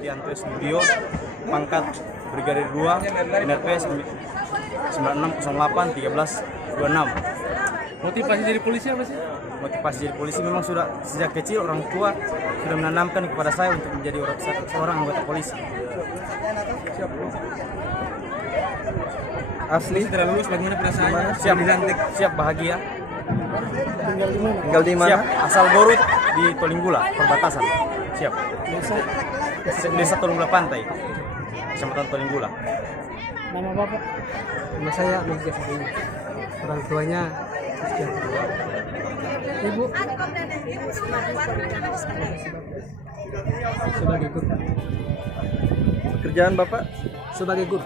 Kristianto Studio, pangkat Brigadir 2, NRP 96081326. Motivasi jadi polisi apa sih? Motivasi jadi polisi memang sudah sejak kecil orang tua sudah menanamkan kepada saya untuk menjadi seorang anggota polisi. Asli setelah lulus bagaimana perasaannya? Siap dilantik, siap bahagia. Tinggal di mana? Siap, asal Borut di Tolinggula, perbatasan. Siap. Desa Tolinggula Pantai, Kecamatan Tolinggula. Nama Bapak? Nama saya Megja Sabini. Orang tuanya Christian. Ibu? Sebagai guru. Pekerjaan Bapak? Sebagai guru.